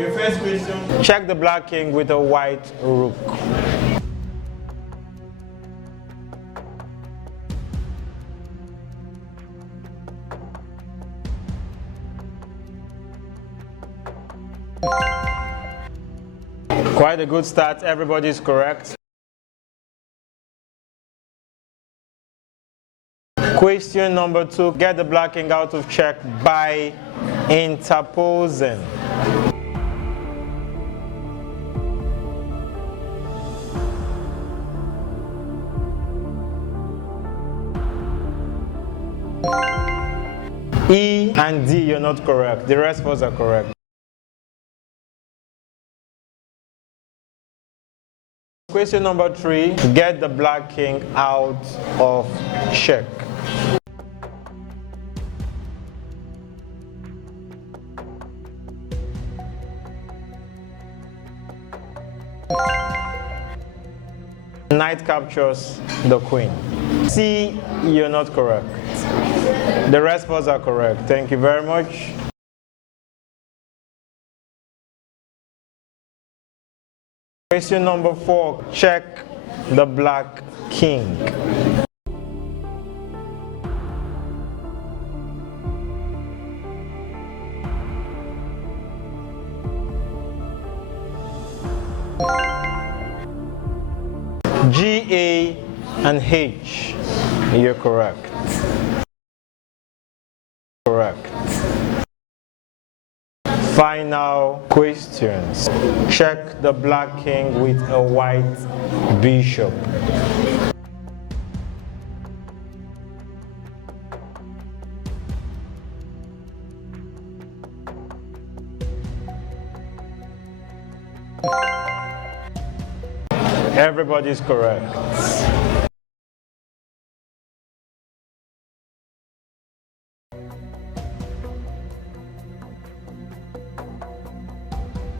Your first question. Check the black king with a white rook. Quite a good start. Everybody is correct. Question number 2. Get the black king out of check by interposing. E and D, you're not correct. The rest of us are correct. Question number 3. Get the black king out of check. Knight captures the queen. C, you're not correct. The rest of us are correct. Thank you very much. Question number 4. Check the black king. G, A, and H. You're correct. Correct. Final questions. Check the black king with a white bishop. Everybody's correct.